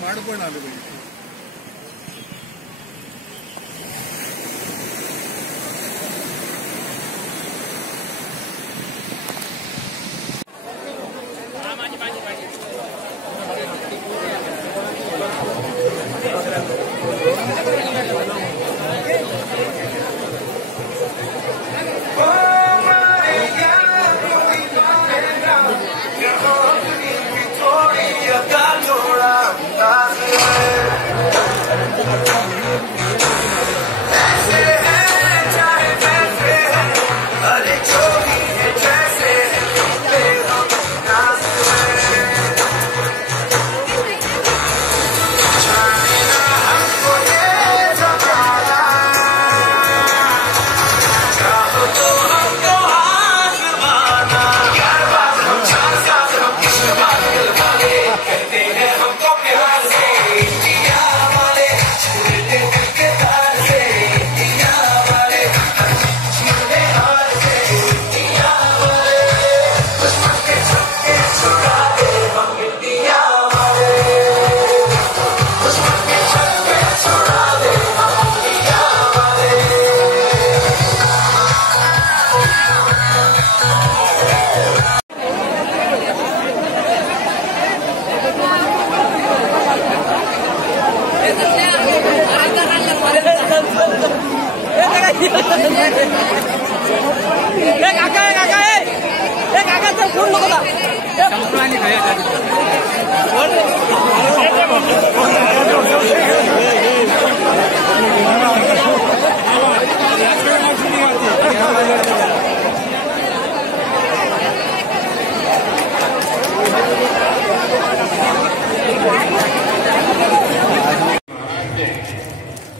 माड पण आले पाहिजे.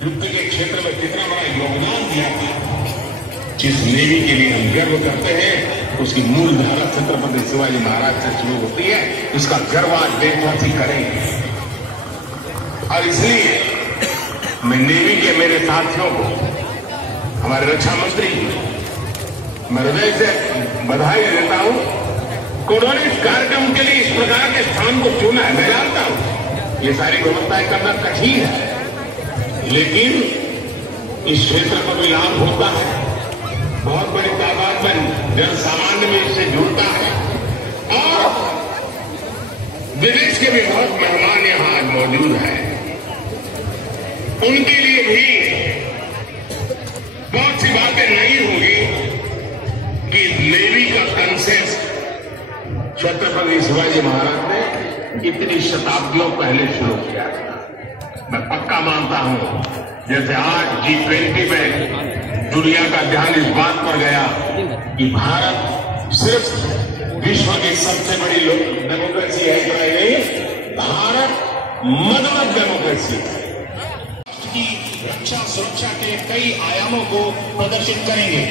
युद्ध के क्षेत्र में कितना बड़ा योगदान दिया था, जिस नेवी के लिए हम गर्व करते हैं उसकी मूल धारा छत्रपति शिवाजी महाराज से शुरू होती है। इसका गर्व आज देशवासी करेंगे और इसलिए मैं नेवी के मेरे साथियों को, हमारे रक्षा मंत्री, मैं हृदय से बधाई देता हूं कि उन्होंने इस कार्यक्रम के लिए इस प्रकार के स्थान को चुना है। मैं जानता हूं ये सारी व्यवस्थाएं करना कठिन है, लेकिन इस क्षेत्र को भी लाभ होता है। बहुत बड़ी तादाद में जन सामान्य में इससे जुड़ता है और विदेश के भी बहुत मेहमान यहां आज मौजूद हैं। उनके लिए भी बहुत सी बातें नहीं होंगी कि नेवी का कंसेप्ट छत्रपति शिवाजी महाराज ने इतनी शताब्दियों पहले शुरू किया। मैं पक्का मानता हूं जैसे आज G20 में दुनिया का ध्यान इस बात पर गया कि भारत सिर्फ विश्व की सबसे बड़ी डेमोक्रेसी है क्या नहीं, भारत मदद डेमोक्रेसी है। की रक्षा सुरक्षा के कई आयामों को प्रदर्शित करेंगे।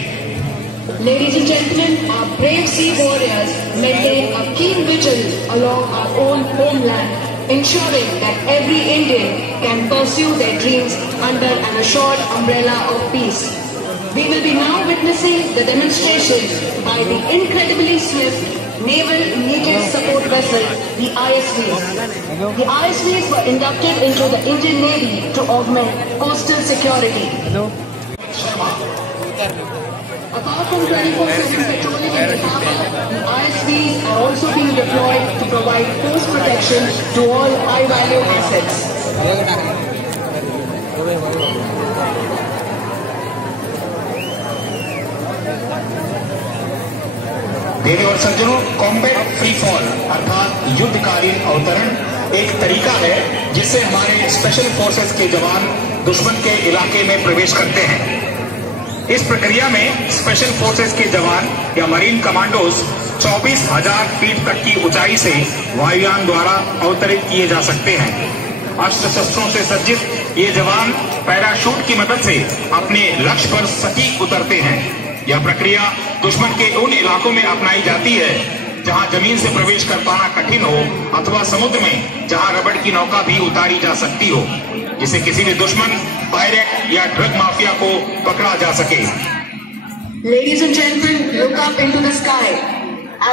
Ladies and gentlemen, our brave sea warriors maintain a keen vigil along our own homeland, ensuring that every Indian can pursue their dreams under an assured umbrella of peace. We will be now witnessing the demonstration by the incredibly swift Naval Immediate Support Vessel, the ISVs. The ISVs were inducted into the Indian Navy to augment coastal security. Apart from 24/7 patrolling in the harbour, the ISVs are also being deployed to provide coast protection to all high-value assets. देवी और सज्जनों, combat free fall अर्थात युद्धकालीन अवतरण एक तरीका है जिससे हमारे स्पेशल फोर्सेस के जवान दुश्मन के इलाके में प्रवेश करते हैं। इस प्रक्रिया में स्पेशल फोर्सेस के जवान या मरीन कमांडोज 24,000 फीट तक की ऊंचाई से वायुयान द्वारा अवतरित किए जा सकते हैं। अस्त्र शस्त्रों से सज्जित ये जवान पैराशूट की मदद से अपने लक्ष्य पर सटीक उतरते हैं। यह प्रक्रिया दुश्मन के उन इलाकों में अपनाई जाती है जहां जमीन से प्रवेश कर पाना कठिन हो अथवा समुद्र में जहां रबड़ की नौका भी उतारी जा सकती हो। जिससे किसी भी दुश्मन, पायरेट या ड्रग माफिया को पकड़ा जा सके। Ladies and gentlemen, look up into the sky.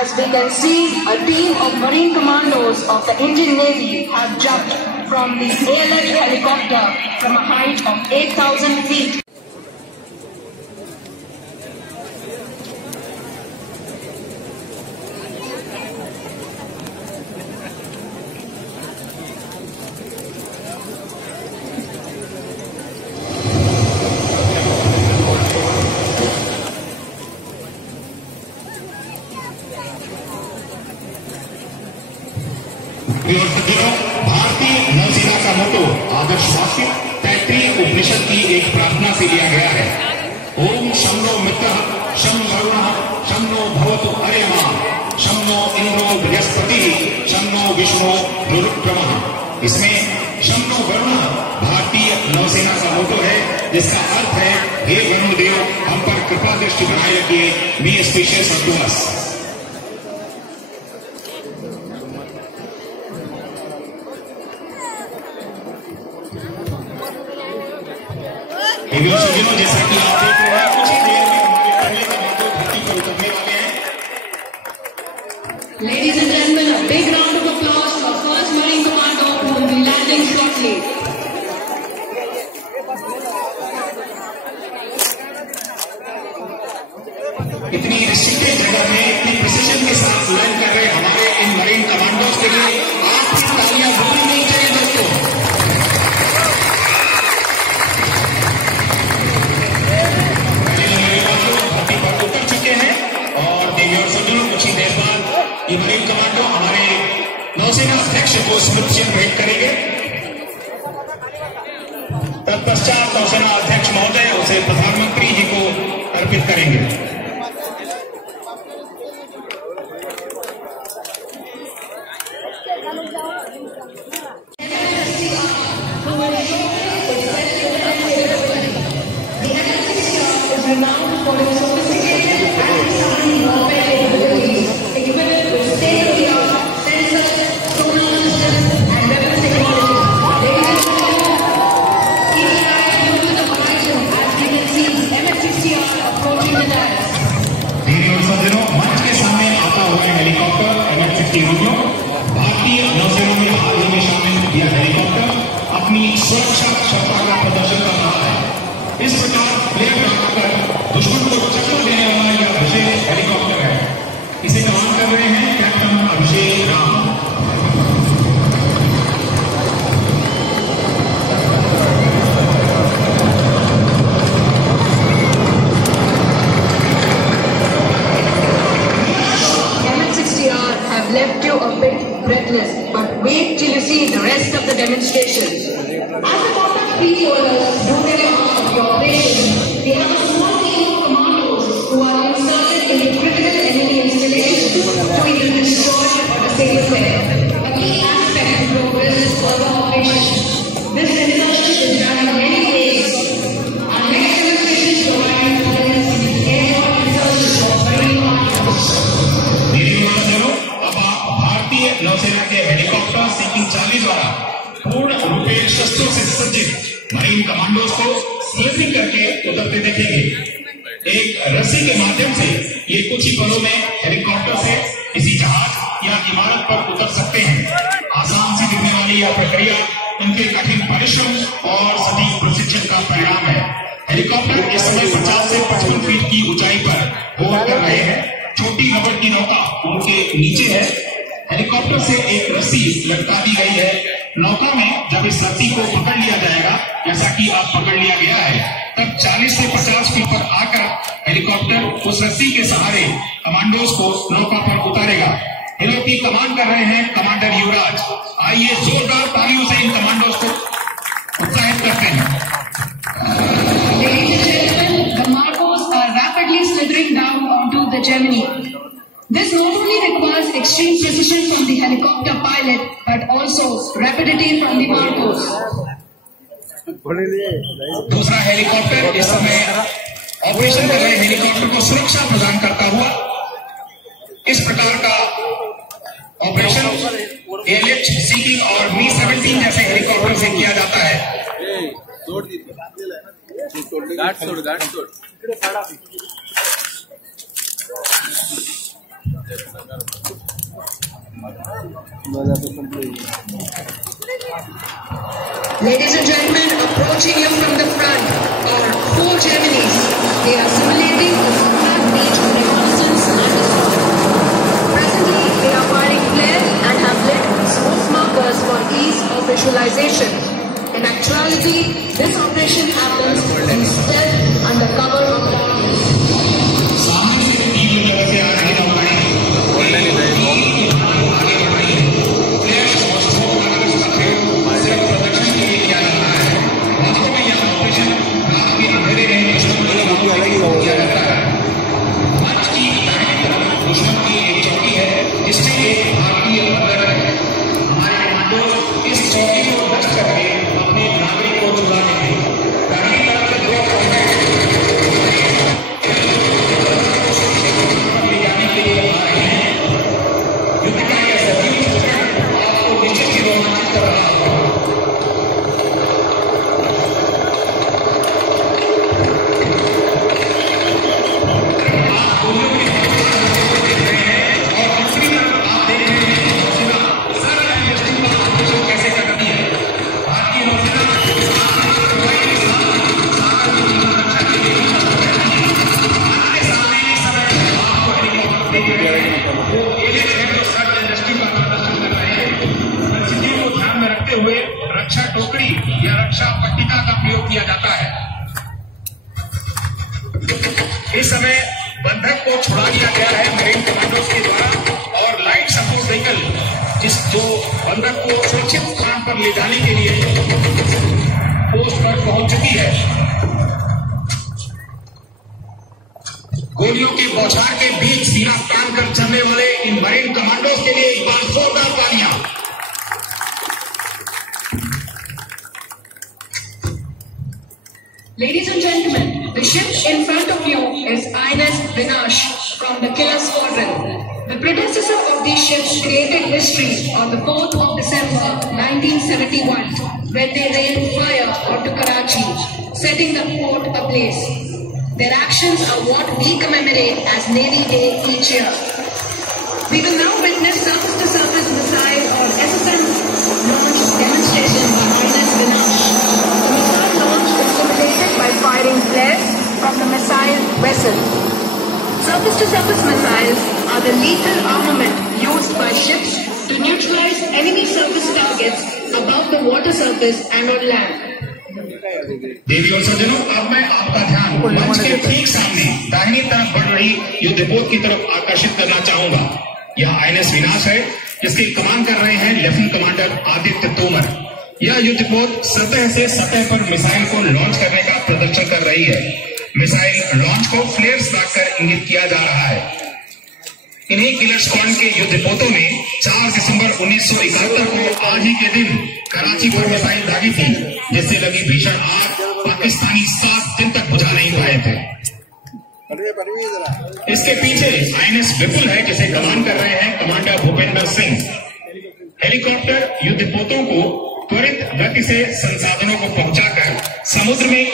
As we can see, a team of Marine Commandos of the Indian Navy have jumped from the ALF helicopter from a height of 8,000 feet. भारतीय नौसेना का मोटो आदर्श वाक्य तैत्रीय उपनिषद की एक प्रार्थना से लिया गया है। ओम शं नो मित्रः शं वरुणः शं नो भवतु अर्यमा शं नो इंद्रो बृहस्पतिः शं नो विष्णु रुद्रमः। इसमें शं नो वरुणः भारतीय नौसेना का मोटो है, जिसका अर्थ है हे वरुणदेव हम पर कृपा दृष्टि बनाए रखिए, बी स्पेशियस अनटू अस। सज्जनों, जैसा कि आप देख रहे हैं, कुछ ही देर में हमारे पहले कमांडो धरती पर उतरने वाले हैं। Ladies and gentlemen, a big round of applause for first Marine Commando who will be landing shortly. इतनी रिस्ट्रिक्टेड जगह में इतनी प्रिसिजन के साथ लैंड कर रहे हमारे इन मरीन कमांडोज के लिए आपकी तालियां जरूर नहीं चाहिए दोस्तों। उतर चुके हैं और देवी और सज्जनों, कुछ ही देर बाद ये मरीन कमांडो हमारे नौसेना अध्यक्ष को स्मृति चिन्ह भेंट करेंगे। तत्पश्चात नौसेना अध्यक्ष महोदय उसे प्रधानमंत्री जी को अर्पित करेंगे। Renowned for its sophisticated anti-submarine warfare capabilities, equipped with state-of-the-art sensors, sonar systems, and weapons technology. Ladies and gentlemen, keep your eyes glued to the horizon as we can see MH-60R approaching the dais. देवी और सज्जनों, मंच के सामने आता हुआ helicopter MH-60R भारतीय नौसेना में हाल ही में शामिल यह हेलीकॉप्टर अपनी सुरक्षा क्षमता का प्रदर्शन कर रहा है। इस प्रकार फ्लेयर लगाकर दुश्मन को चक्कर देने वाला यह विशेष हेलीकॉप्टर है। इसे कमान कर रहे हैं captain Abhishek Ram. MH-60R have left you a bit breathless, but wait till you see the rest of the demonstration. As the combat freeholders do their part of the operation, we have a small team of commandos who are inserted into critical enemy installations to either destroy or disable them. A key aspect of progress is further operations. This insertion is done in many ways. Our next demonstration provides evidence airborne insertion of marine commandos. अब आप भारतीय नौसेना के helicopter CP-40 द्वारा पूर्ण रूपेण शस्त्रों से सज्जित मरीन कमांडोज को स्लेजिंग करके उतरते देखेंगे। एक रस्सी के माध्यम से ये कुछ ही पलों में हेलीकॉप्टर से किसी जहाज या इमारत पर उतर सकते हैं। आसान सी दिखने वाली यह प्रक्रिया उनके कठिन परिश्रम और सटीक प्रशिक्षण का परिणाम है। हेलीकॉप्टर इस समय 50 से 55 फीट की ऊंचाई पर होवर कर रहे हैं। छोटी रबड़ की नौका उनके नीचे है। हेलीकॉप्टर से एक रस्सी लटका दी गई है। नौका में जब इस रस्सी को पकड़ लिया जाएगा, जैसा कि अब पकड़ लिया गया है, तब 40 से 50 फीट पर आकर हेलीकॉप्टर उस रस्सी के सहारे कमांडोज को नौका पर उतारेगा। हेलो की कमान कर रहे हैं कमांडर युवराज। आइए जोरदार तालियों से इन कमांडोज को उत्साहित करते हैं। Ladies and gentlemen, the Marcos are rapidly slithering down onto the Gemini. This not only requires extreme precision from the helicopter pilot, but also rapidity from the Marcos. दूसरा हेलीकॉप्टर इस समय ऑपरेशन कर रहे helicopter को सुरक्षा प्रदान करता हुआ इस प्रकार का ऑपरेशन ALH सीकिंग और Mi-17 जैसे हेलीकॉप्टर से किया जाता है। सोड दीजिए गाठ सोड Ladies and gentlemen, approaching you from the front are 4 Geminis. They are simulating the Sonar beach reconnaissance and assault. Presently, they are firing flares and have lit smoke markers for ease of visualization. In actuality, this operation happens in stealth under cover of darkness. रक्षा टोकरी या रक्षा पट्टिका का प्रयोग किया जाता है। इस समय बंधक को छुड़ा दिया गया है मरीन कमांडोज के द्वारा और लाइट सपोर्ट व्हीकल जो बंधक को सुरक्षित स्थान पर ले जाने के लिए पोस्ट पर पहुंच चुकी है। गोलियों के बौछार के बीच सीना तान कर चलने वाले इन मरीन कमांडोज के लिए एक बार जोरदार तालियां। Ladies and gentlemen, the ship in front of you is INS Vinash from the Killer Squadron. The predecessor of these ships created history on the 4th of December 1971 when they rained fire onto Karachi, setting the port ablaze. Their actions are what we commemorate as Navy Day each year. We will now witness surface-to-surface missile or SSM launch demonstration by INS Vinash. The missile launch is simulated by firing flares from the missile vessel. Surface-to-surface missiles are the lethal armament used by ships to neutralize enemy surface targets above the water surface and on land. देवी और सज्जनों, अब मैं आपका ध्यान मंच के ठीक सामने दाहिनी तरफ बढ़ रही युद्धपोत की तरफ आकर्षित करना चाहूंगा। यह आईएनएस विनाश है, जिसकी कमान कर रहे हैं लेफ्टिनेंट कमांडर आदित्य तोमर। यह युद्धपोत सतह से सतह पर मिसाइल को लॉन्च करने का प्रदर्शन कर रही है। मिसाइल लॉन्च को फ्लेयर्स लाकर इंगित किया जा रहा है। इन्हीं किलर स्क्वाड के युद्धपोतों ने 4 दिसंबर 1971 को आज ही के दिन कराची पर मिसाइल दागी थी, जिससे लगी भीषण आग पाकिस्तानी 7 दिन तक बुझा नहीं पाए थे। इसके पीछे आईएनएस विपुल है, जिसे कमान कर रहे हैं कमांडर भूपेंद्र सिंह। हेलीकॉप्टर युद्धपोतों को त्वरित गति से संसाधनों को पहुंचाकर समुद्र में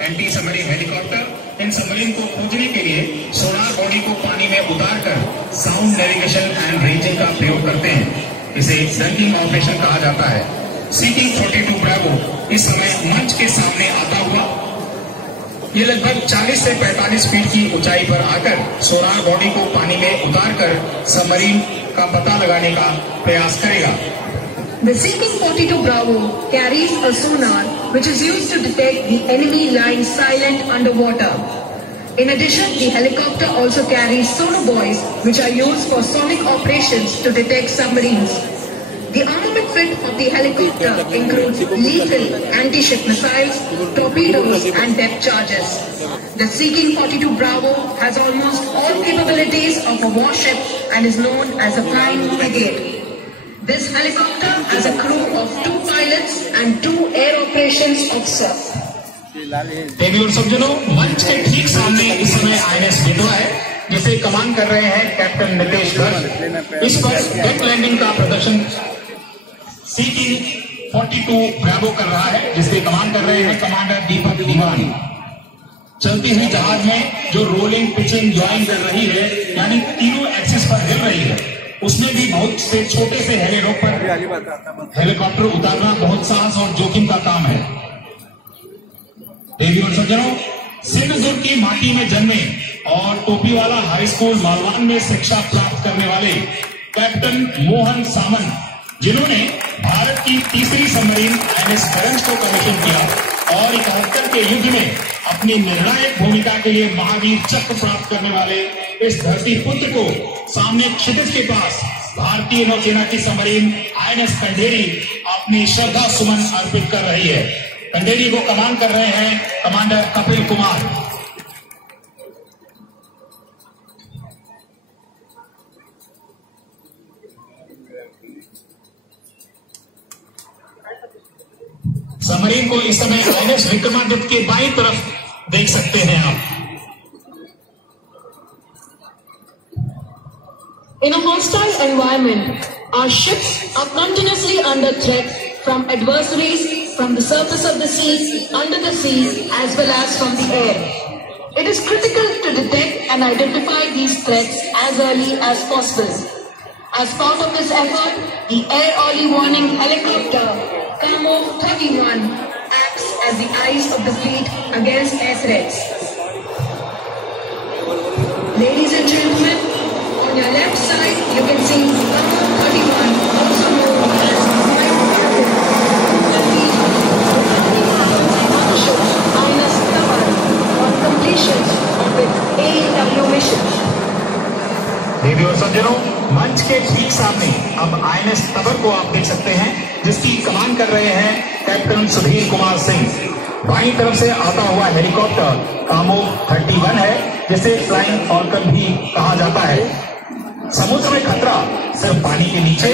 एंटी सबमरीन हेलीकॉप्टर इन सबमरीन को खोजने के लिए सोनार बॉडी को पानी में उतारकर साउंड नेविगेशन एंड रेंजिंग का प्रयोग करते हैं। इसे डंकिंग ऑपरेशन कहा जाता है। सीकिंग 42 ब्रावो इस समय मंच के सामने आता हुआ ये लगभग 40 से 45 फीट की ऊंचाई पर आकर सोनार बॉडी को पानी में उतारकर सबमरीन का पता लगाने का प्रयास करेगा। The Seeking 42 Bravo carries a sonar which is used to detect the enemy lying silent underwater. In addition, the helicopter also carries sonobuoys which are used for sonic operations to detect submarines. The armament fit of the helicopter includes lethal anti-ship missiles, torpedoes and depth charges. The Seeking 42 Bravo has almost all capabilities of a warship and is known as a flying frigate. This helicopter has a crew of 2 pilots and 2 air operations officer. देवी और सज्जनों, मंच के ठीक सामने इस समय INS window है, जिसे कमान कर रहे हैं कैप्टन नितेश गर्ग। इस पर डेक लैंडिंग का प्रदर्शन सीकिंग 42 ब्रावो कर रहा है, जिसके कमान कर रहे हैं कमांडर दीपक दीवान। चलती हुई जहाज में जो रोलिंग पिचिंग ज्वाइन कर रही है, यानी तीनों एक्सिस पर हिल रही है, उसमें भी बहुत से छोटे से हेलीरोप पर हेलीकॉप्टर उतारना बहुत साहस और जोखिम का काम है। देवी और सज्जनों, सिंधुदुर्ग की माटी में जन्मे और टोपीवाला हाई स्कूल मालवान में शिक्षा प्राप्त करने वाले कैप्टन मोहन सामंत, जिन्होंने भारत की तीसरी सबमरीन INS करंज को कमीशन किया और 71 के युद्ध में अपनी निर्णायक भूमिका के लिए महावीर चक्र प्राप्त करने वाले इस धरती पुत्र को सामने क्षितिज के पास भारतीय नौसेना की सबमरीन INS कंडेरी अपनी श्रद्धा सुमन अर्पित कर रही है। कंडेरी को कमान कर रहे हैं कमांडर कपिल कुमार। सबमरीन को इस समय INS विक्रमादित्य के बाईं तरफ देख सकते हैं आप। In a hostile environment, our ships are continuously under threat from adversaries from the surface of the sea, under the sea, as well as from the air. It is critical to detect and identify these threats as early as possible. As part of this effort, the Air Early Warning Helicopter Camo 31 acts as the eyes of the fleet against air threats. Ladies and gentlemen, on your left side, you can see Camo 31, also known as White Falcon. The fleet INS Tabar on completion of its AEW mission. देवी और सज्जनों, मंच के ठीक सामने अब INS तबर को आप देख सकते हैं, जिसकी कमान कर रहे हैं कैप्टन सुधीर कुमार सिंह। बाईं तरफ से आता हुआ हेलीकॉप्टर कामो 31 है, जिसे फ्लाइंग फॉल्कन भी कहा जाता है। समुद्र में खतरा सिर्फ पानी के नीचे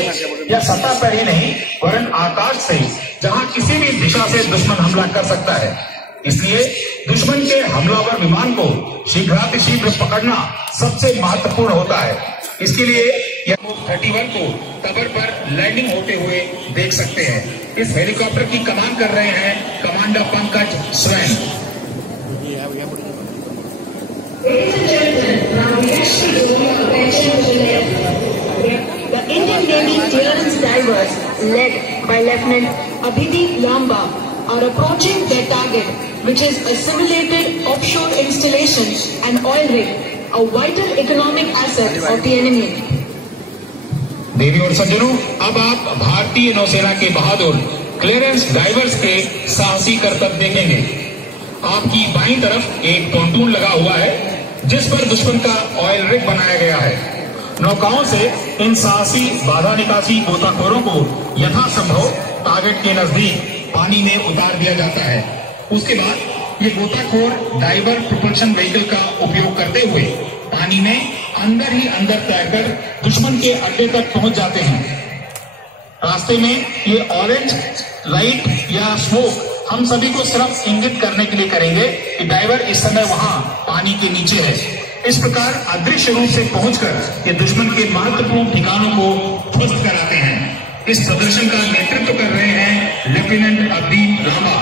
या सतह पर ही नहीं, वरन आकाश से, जहां किसी भी दिशा से दुश्मन हमला कर सकता है। इसलिए दुश्मन के हमलावर विमान को शीघ्रातिशीघ्र पकड़ना सबसे महत्वपूर्ण होता है। इसके लिए यह 31 को तबर पर लैंडिंग होते हुए देख सकते हैं। इस हेलीकॉप्टर की कमान कर रहे हैं कमांडर पंकज स्वयं। The Indian Navy clearance divers, led by Lieutenant Abhideep Lamba, are approaching their target, which is a simulated offshore installation and oil rig, a vital economic asset of the enemy. देवी और सज्जनों, अब आप भारतीय नौसेना के बहादुर clearance diverse के साहसी करतब देखेंगे। आपकी बाईं तरफ एक पोंटून लगा हुआ है, जिस पर दुश्मन का ऑयल रिग बनाया गया है। नौकाओं से इन साहसी बाधा निकासी गोताखोरों को यथासंभव टारगेट के नजदीक पानी में उतार दिया जाता है। उसके बाद ये गोताखोर डाइवर प्रोपल्शन व्हीकल का उपयोग करते हुए पानी में अंदर ही अंदर तैरकर दुश्मन के अड्डे तक पहुंच जाते हैं। रास्ते में ये ऑरेंज लाइट या स्मोक हम सभी को सिर्फ इंगित करने के लिए करेंगे कि डाइवर इस समय वहां पानी के नीचे है। इस प्रकार अदृश्य रूप से पहुंचकर ये दुश्मन के महत्वपूर्ण ठिकानों को ध्वस्त कराते हैं। इस प्रदर्शन का नेतृत्व कर रहे हैं lieutenant Abdeep Lama.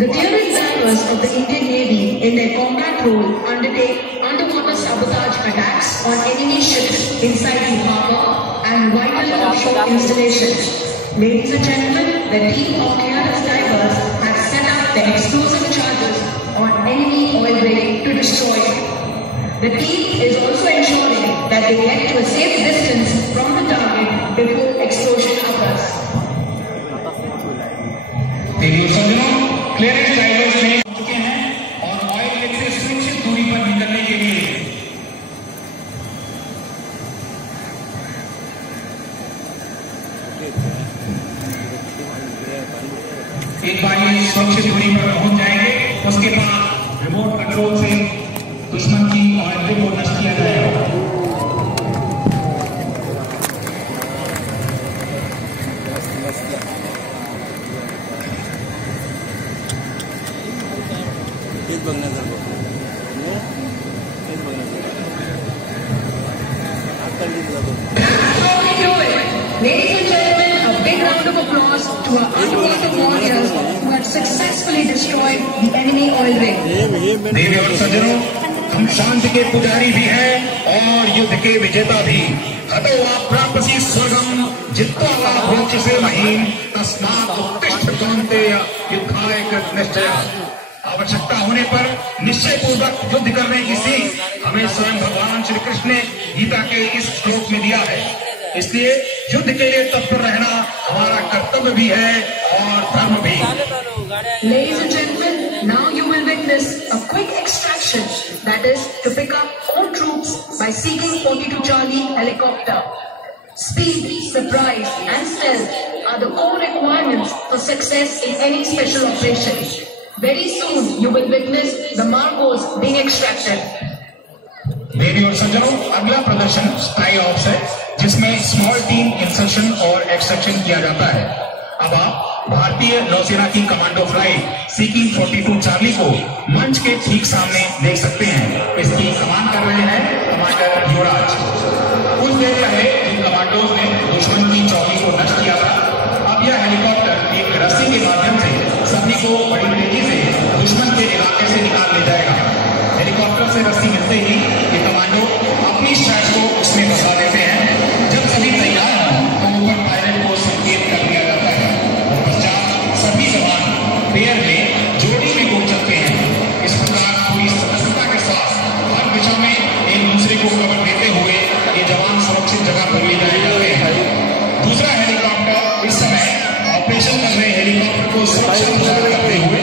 The clearance divers of the Indian Navy in their combat role undertake underwater sabotage attacks on enemy ships inside the harbor and vital offshore installations. Ladies and gentlemen, the team of clearance divers have set up the explosive charges on enemy oil rig to destroy it. The team is also ensuring that they get to a safe distance from the target before explosion occurs. Clearance diverse में पहुंच चुके हैं और oil rig से सुरक्षित दूरी पर निकलने के लिए एक बार ये सुरक्षित दूरी पर पहुंच जाएंगे, उसके बाद रिमोट कंट्रोल से दुश्मन की ऑयल रिग को नष्ट किया जाएगा। Ladies and gentlemen, a big round applause to our underwater warriors who have successfully destroyed the enemy oil rig. देवी और सज्जनों, हम शांति के पुजारी भी हैं और युद्ध के विजेता भी। हतो वा प्राप्यसि स्वर्गम जित्वा वा भोक्ष्यसे महीम् तस्मात् उत्तिष्ठ कौन्तेय युद्धाय कृत निश्चय। आवश्यकता होने पर निश्चय पूर्वक युद्ध करने की सीख हमें स्वयं भगवान श्री कृष्ण ने गीता के इस श्लोक में दिया है। इसलिए युद्ध के लिए तत्पर रहना हमारा कर्तव्य भी है और धर्म भी। Ladies and gentlemen, now you will witness a quick extraction, that is to pick up all troops by seeking 42 Charlie helicopter. Speed, surprise and stealth are the core requirements for success in any special operation. Very soon you will witness the Margos being extracted. देवी और सज्जनों, अगला प्रदर्शन spy ops है, जिसमें small team insertion और extraction किया जाता है। अब आप भारतीय नौसेना की कमांडो फ्लाइट सीकिंग 42 चार्ली को मंच के ठीक सामने देख सकते हैं। इसकी कमान कर रहे हैं कमांडर युवराज। कुछ देर पहले इन कमांडोज ने दुश्मन की चौकी को नष्ट किया था। अब यह हेलीकॉप्टर एक रस्सी के माध्यम से सभी को बड़ी तेजी से दुश्मन के इलाके से निकाल ले जाएगा। हेलीकॉप्टर से रस्सी मिलते ही ये कमांडो अपनी स्ट्रैप को उसमें फंसा देते हैं। जब सभी तैयार हों तो ऊपर पायलट को संकेत कर दिया जाता है और पश्चात सभी जवान पेयर में जोड़ी में घूम सकते हैं। इस प्रकार पूरी सतर्कता के साथ हर दिशा में एक दूसरे को कवर देते हुए ये जवान सुरक्षित जगह पर ले जाए जाते हैं। दूसरा हेलीकॉप्टर इस समय ऑपरेशन कर रहे हेलीकॉप्टर को सुरक्षित करते हुए।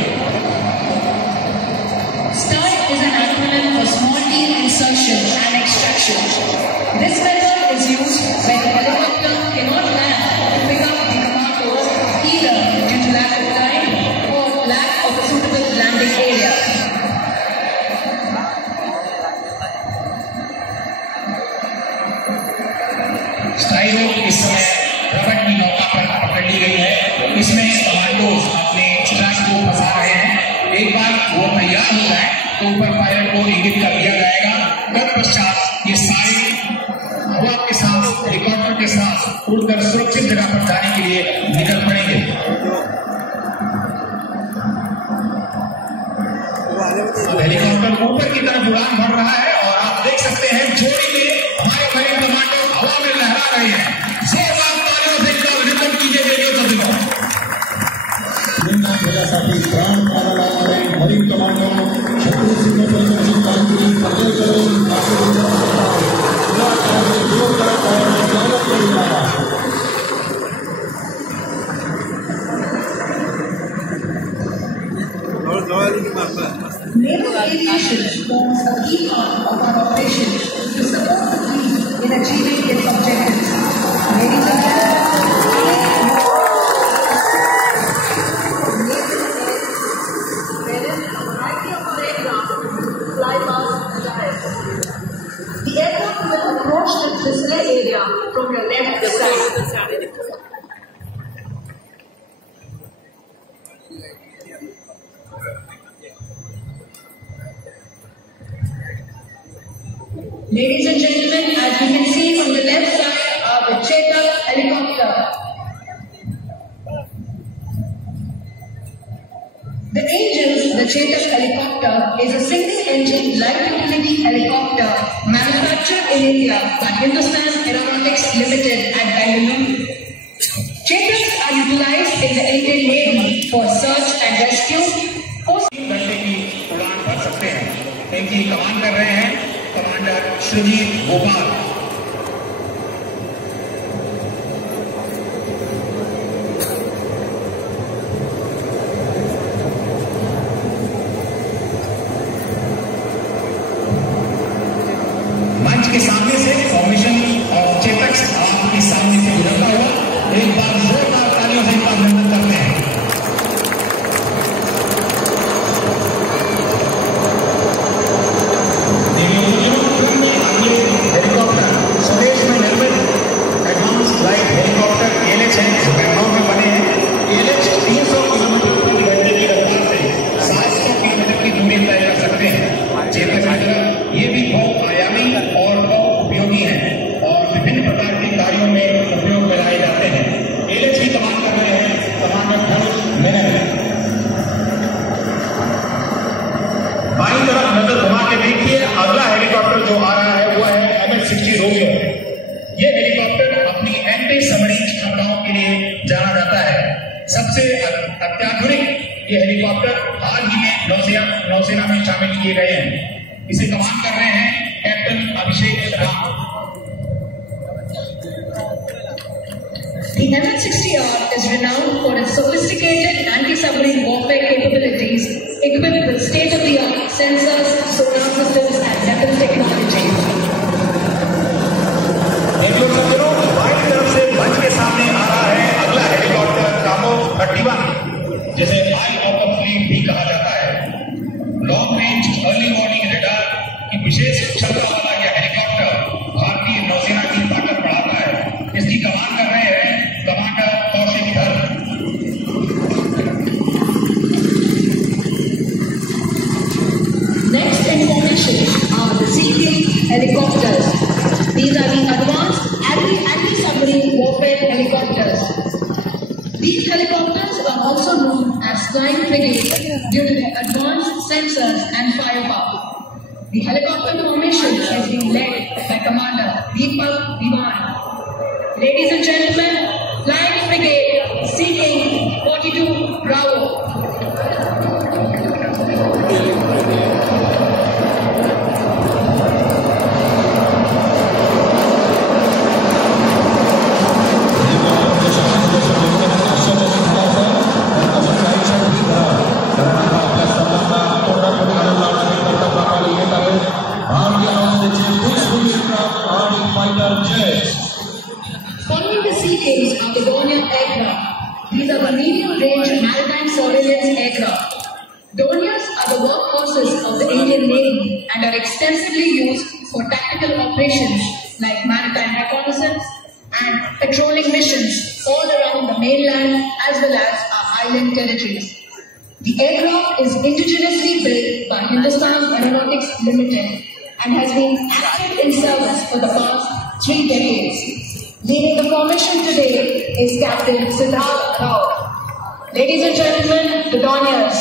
START is an acronym for Small Team Insertion and Extraction. This method is used when the helicopter cannot land to pick up the commandos either due to lack of time or lack of a suitable landing area. Stylo इस समय रबड़ की नौका पर पकड़ ली गई है। इसमें कमांडोज अपने स्ट्रैप को फंसा रहे हैं। एक बार वो तैयार हो जाए तो ऊपर पायलट को इंगित कर दिया जाएगा। तत्पश्चात ये सारे हवा के साथ हेलीकॉप्टर के साथ उड़कर सुरक्षित जगह पर जाने के लिए निकल पड़ेंगे। हेलीकॉप्टर ऊपर की तरफ उड़ान भर रहा है और आप देख सकते हैं जोड़ी में हमारे मरीन कमांडो हवा में लहरा रहे हैं। जोरदार तालियों से इनका अभिनंदन कीजिए देवियों सज्जनों। मरीन कमांडो शत्रु Singh Naval aviation forms a key part of our operation to support the fleet in achieving its objectives. Ladies and the aircraft will approach the display area from your left side. Ladies and gentlemen, as you can see from the left side of the Chetak helicopter. The Angels, the Chetak helicopter, is a single-engine light utility helicopter manufactured in India by Hindustan Aeronautics Limited at Bengaluru. Chetaks are utilized in the Indian Navy for search and rescue. घंटे की उड़ान भर सकते हैं। इनकी कमान कर रहे हैं कमांडर सुजीत गोपाल। मंच के सामने से फॉर्मेशन और चेतक आपके सामने से गुजरता हुआ एक बार जोरदार तालियों से इनका अभिनंदन करते हैं। हेलीकॉप्टर इसे कमान कर रहे हैं captain Abhishek Ram. The MH-60R is renowned for its sophisticated anti-submarine warfare capabilities, equipped with state-of-the-art sensors, sonar systems, and weapon technology. बाईं तरफ से मंच के सामने आ रहा है अगला हेलीकॉप्टर कामो 31, जिसे आई ऑफ द फ्लीट भी कहा जाता है। Long range early warning radar की विशेष क्षमता वाला यह हेलीकॉप्टर भारतीय नौसेना की ताकत बढ़ाता है। इसकी कमान कर रहे हैं कमांडर कौशिक धर। Next in formation are the Sea-King helicopters. These are the advanced anti-submarine warfare helicopters. These helicopters are also known as flying frigates due to their advanced sensors and firepower. The helicopter formation is being led by Commander Deepak Diwan. Ladies and gentlemen, Flying Frigate Sea-King 42 Bravo. Following the Sea-Kings are the Dornier aircraft. These are the medium-range maritime surveillance aircraft. Dorniers are the workhorses of the Indian Navy and are extensively used for tactical operations like maritime reconnaissance and patrolling missions all around the mainland as well as our island territories. The aircraft is indigenously built by Hindustan Aeronautics Limited and has been active in service for the past 3 decades. Leading the formation today is Captain Siddharth Rao. Ladies and gentlemen, the Dorniers.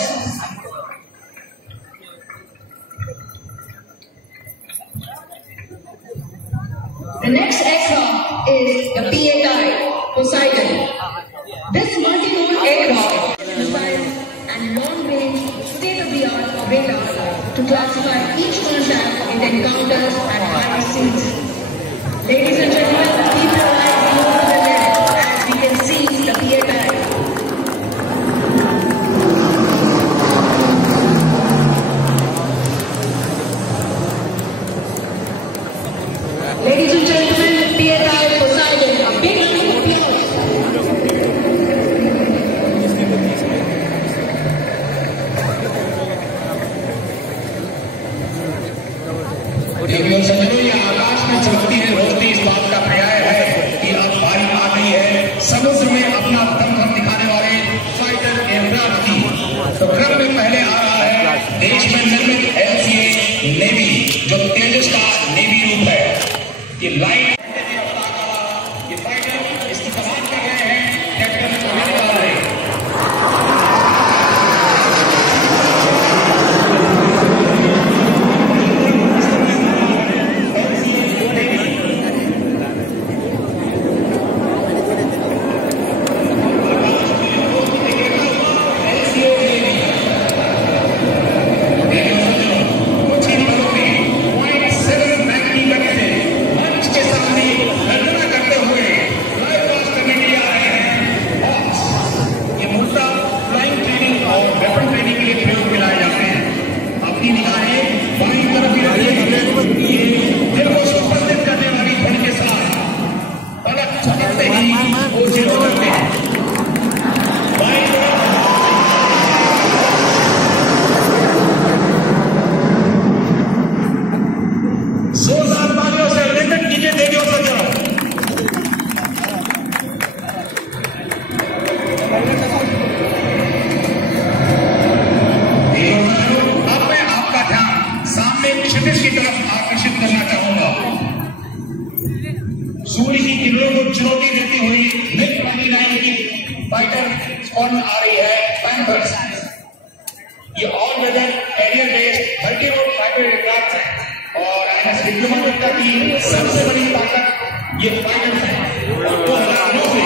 The next aircraft is the PAI Poseidon. This multi-role aircraft uses missiles and long-range, state-of-the-art radar to classify each contact it encounters at high seas. Ladies and gentlemen, keep your eyes close to the net as we can see the PAI. Ladies and gentlemen, PAI Poseidon, a big round of applause. सज्जनों, ये आकाश में चमकती है रोशनी इस बात का पर्याय है कि अब बारी आ गई है समुद्र में अपना दमखम दिखाने वाले फाइटर एयरक्राफ्ट की। तो क्रम में पहले आ रहा है देश में निर्मित LCA नेवी, जो तेजस का नेवी रूप है। ये लाइट ये फाइटर इसकी कमान कर रहे हैं कैप्टन अभिषेक राम। सूर्य की किरणों को चुनौती देती हुई मिग-29 की फाइटर स्क्वाड्रन आ रही है पैंथर्स। ये all weather aerial based multi role fighter aircraft है और एमएस विक्रमादित्य की सबसे बड़ी ताकत ये फाइटर्स है। 2009 से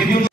देवियों